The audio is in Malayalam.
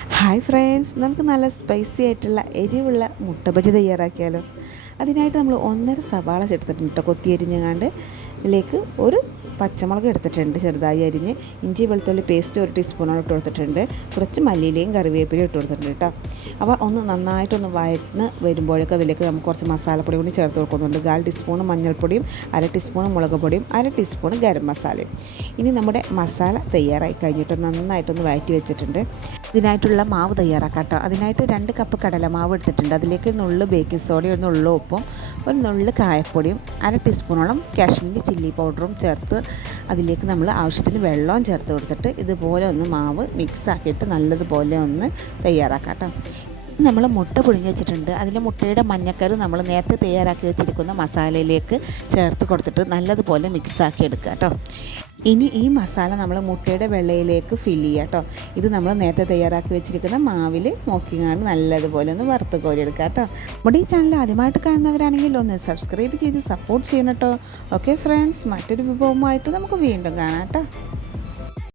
ഹായ് ഫ്രണ്ട്സ് നമുക്ക് നല്ല സ്പൈസി ആയിട്ടുള്ള എരിവുള്ള മുട്ട ബജി തയ്യാറാക്കിയാലോ. അതിനായിട്ട് നമ്മൾ ഒന്നര സവാള ചേർത്തിട്ടുണ്ട് കേട്ടോ കൊത്തിയരിഞ്ഞങ്ങാണ്ട്. ഇതിലേക്ക് ഒരു പച്ചമുളക് എടുത്തിട്ടുണ്ട് ചെറുതായി അരിഞ്ഞ്. ഇഞ്ചി വെളുത്തുള്ളി പേസ്റ്റ് ഒരു ടീസ്പൂണോളം ഇട്ട് കൊടുത്തിട്ടുണ്ട്. കുറച്ച് മല്ലിയിലയും കറിവേപ്പിലയും ഇട്ട് കൊടുത്തിട്ടുണ്ട് കേട്ടോ. അപ്പോൾ ഒന്ന് നന്നായിട്ടൊന്ന് വഴന്ന് വരുമ്പോഴൊക്കെ അതിലേക്ക് നമുക്ക് കുറച്ച് മസാലപ്പൊടി കൂടി ചേർത്ത് കൊടുക്കുന്നുണ്ട്. കാൽ ടീസ്പൂൺ മഞ്ഞൾപ്പൊടിയും അര ടീസ്പൂൺ മുളക് പൊടിയും അര ടീസ്പൂൺ ഗരം മസാലയും. ഇനി നമ്മുടെ മസാല തയ്യാറായി കഴിഞ്ഞിട്ട് നന്നായിട്ടൊന്ന് വയറ്റി വെച്ചിട്ടുണ്ട്. ഇതിനായിട്ടുള്ള മാവ് തയ്യാറാക്കാം കേട്ടോ. അതിനായിട്ട് രണ്ട് കപ്പ് കടലമാവ് എടുത്തിട്ടുണ്ട്. അതിലേക്ക് നുള്ളു ബേക്കിംഗ് സോഡയും നുള്ളു ഉപ്പും ഒരു നുള്ളിൽ കായപ്പൊടിയും അര ടീസ്പൂണോളം കാശ്മീരി ചില്ലി പൗഡറും ചേർത്ത് അതിലേക്ക് നമ്മൾ ആവശ്യത്തിന് വെള്ളവും ചേർത്ത് കൊടുത്തിട്ട് ഇതുപോലെ ഒന്ന് മാവ് മിക്സ് ആക്കിയിട്ട് നല്ലതുപോലെ ഒന്ന് തയ്യാറാക്കാം കേട്ടോ നമ്മൾ മുട്ട പുഴുങ്ങി വെച്ചിട്ടുണ്ട്. അതിൽ മുട്ടയുടെ മഞ്ഞക്കറി നമ്മൾ നേരത്തെ തയ്യാറാക്കി വെച്ചിരിക്കുന്ന മസാലയിലേക്ക് ചേർത്ത് കൊടുത്തിട്ട് നല്ലതുപോലെ മിക്സാക്കി എടുക്കുക കേട്ടോ ഇനി ഈ മസാല നമ്മൾ മുട്ടയുടെ വെള്ളയിലേക്ക് ഫില്ല് ചെയ്യുക കേട്ടോ ഇത് നമ്മൾ നേരത്തെ തയ്യാറാക്കി വെച്ചിരിക്കുന്ന മാവിൽ മോക്കിങ്ങാണ് നല്ലതുപോലെ ഒന്ന് വറുത്ത് കോരിയെടുക്കുക കേട്ടോ നമ്മുടെ ഈ ചാനൽ ആദ്യമായിട്ട് കാണുന്നവരാണെങ്കിൽ ഒന്ന് സബ്സ്ക്രൈബ് ചെയ്ത് സപ്പോർട്ട് ചെയ്യണം കേട്ടോ ഓക്കെ ഫ്രണ്ട്സ് മറ്റൊരു വിഭവമായിട്ട് നമുക്ക് വീണ്ടും കാണാം കേട്ടോ